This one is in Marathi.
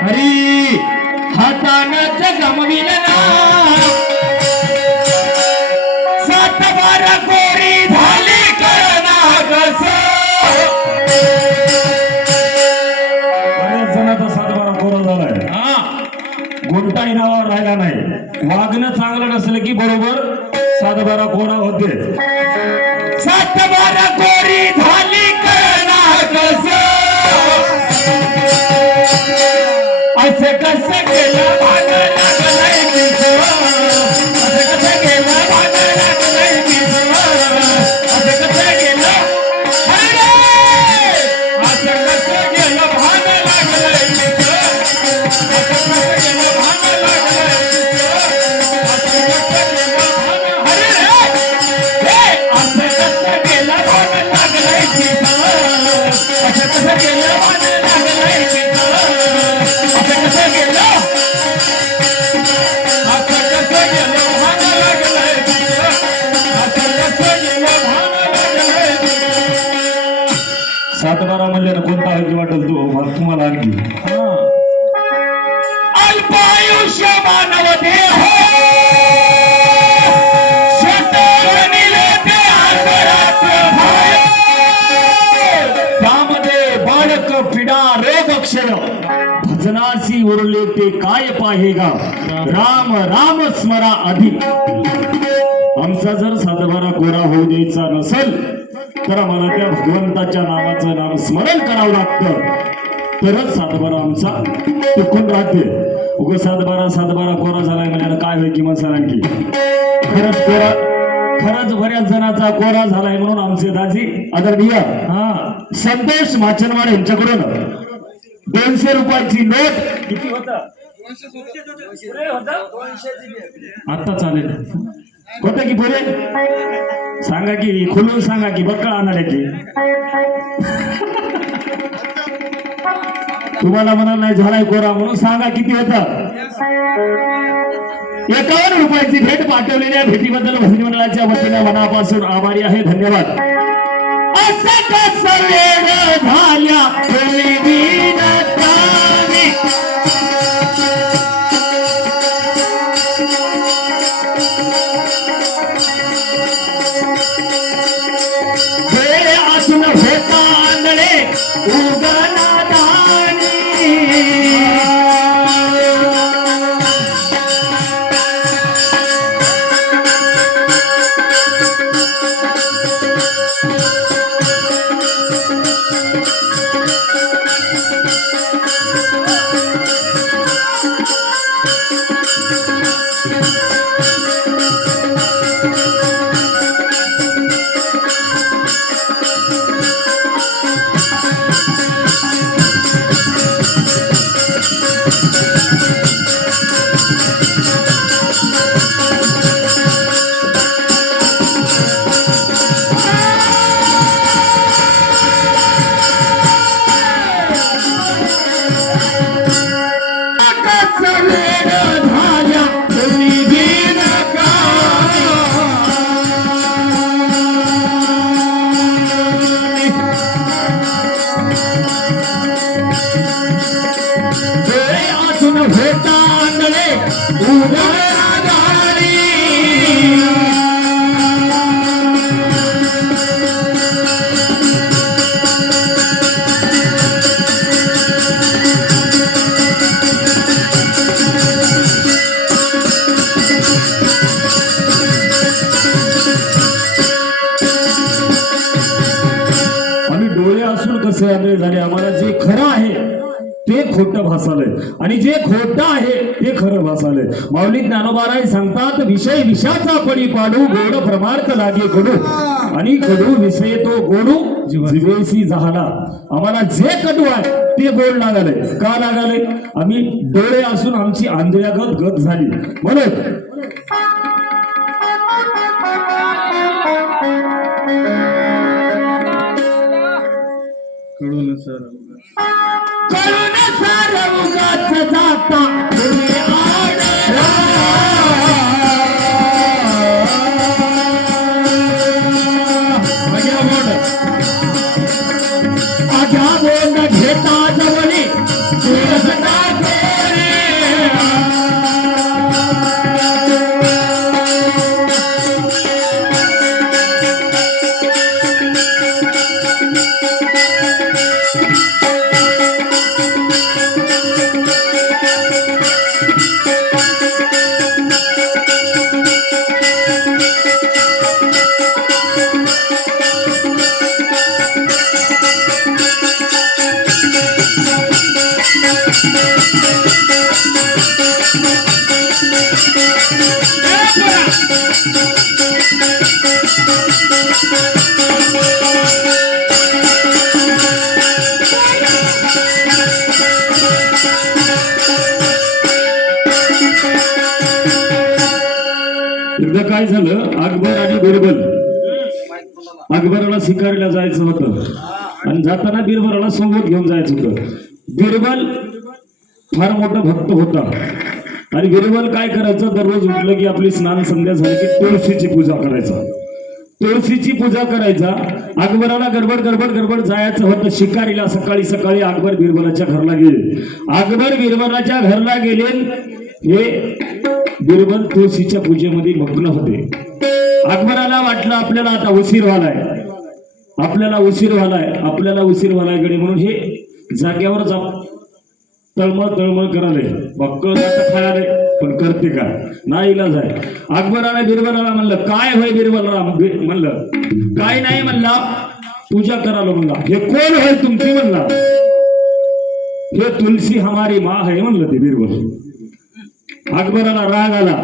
हरी हातानं गमविल ना सात बारा कोरी झाली कळना कस? बऱ्याच जणांचा सातबारा कोरा झालाय. हा. गोंटाई नावावर राहिला नाही. वागणं चांगलं नसलं की बरोबर सातबारा कोरा होते. सात म्हणल्यानं कोणता तो मग तुम्हाला आणखी. अल्पायुष्य मानव देह त्यामध्ये बाळक पिढा रोग भजनासी उरले ते काय पाहेगा राम राम स्मरा अधिक! आमचा जर सातबारा कोरा होऊ द्यायचा नसेल तर आम्हाला त्या भगवंताच्या नावाचं नाम स्मरण करावं लागतं. तरच सातबारा आमचा टिकून राहते. उग सातबारा सातबारा कोरा झालाय म्हणजे काय होईल किंवा सरांकी खरंच कोरा खरंच बऱ्याच जणांचा कोरा झालाय म्हणून आमचे दाजी आदरणीय हा. संतोष माचनवाड यांच्याकडून दोनशे रुपयाची नोट किती होत? आता चालेल. होत की पुरे सांगा की खुलून सांगा की बक्कळ आणणार की तुम्हाला म्हणाल नाही झालाय कोरा म्हणून सांगा किती होत एकावन्न रुपयाची भेट पाठवलेल्या भेटीबद्दल भजनी मंडळाच्या वतीने. मनापासून आभारी आहे. धन्यवाद. असं कसं झाल्या कसे झाले. आम्हाला जे खरं आहे ते खोटं भासालय. आणि जे खोटं आहे ते खरं भासालय. माऊली ज्ञानोबाराय सांगतात विषय विषाचा पडी पाडू गोड प्रमार्थ लागे कडू आणि कडू विषय तो गोडू जिवेसी झाला. आम्हाला जे कडू आहे ते गोड लागाले का लागाले आम्ही डोळे असून आमची आंधळ्यागत गत झाली. म्हणून कळून सार उगाच जाता एकदा काय झालं? अकबर आणि बिरबल. अकबराला शिकारीला जायचं होतं. आणि जाताना बिरबराला सोबत घेऊन जायचं होतं. बिरबल फार मोठा भक्त होता. आणि बिरबल काय करायचं? दररोज उठलं की आपली स्नान संध्या झाली की तुळशीची पूजा करायचा. तुळशीची पूजा करायचा. अकबराला गडबड गडबड गडबड जायचं होतं. शिकारीला सकाळी सकाळी अकबर बिरबलाच्या घरला गेले. अकबर बिरबलाच्या घरला गेले. हे बिरबल तुळशीच्या पूजेमध्ये मग्न होते. अकबराला वाटलं आपल्याला आता उशीर व्हालाय आपल्याला उशीर व्हालाय आपल्याला उशीर व्हालाय गडे म्हणून हे जाग्यावर जा तळमळ तळमळ कराले बक्कळ खायाले पण करते का? नाही इलाज आहे. अकबराने बिरबलाला म्हणलं काय होय बिरबलराम म्हणलं काय नाही म्हणला पूजा करालो म्हणला. हे कोण होय तुमची? म्हणला. हे तुलसी हमारी माँ है म्हणलं ते बिरबल. अकबराला राग आला.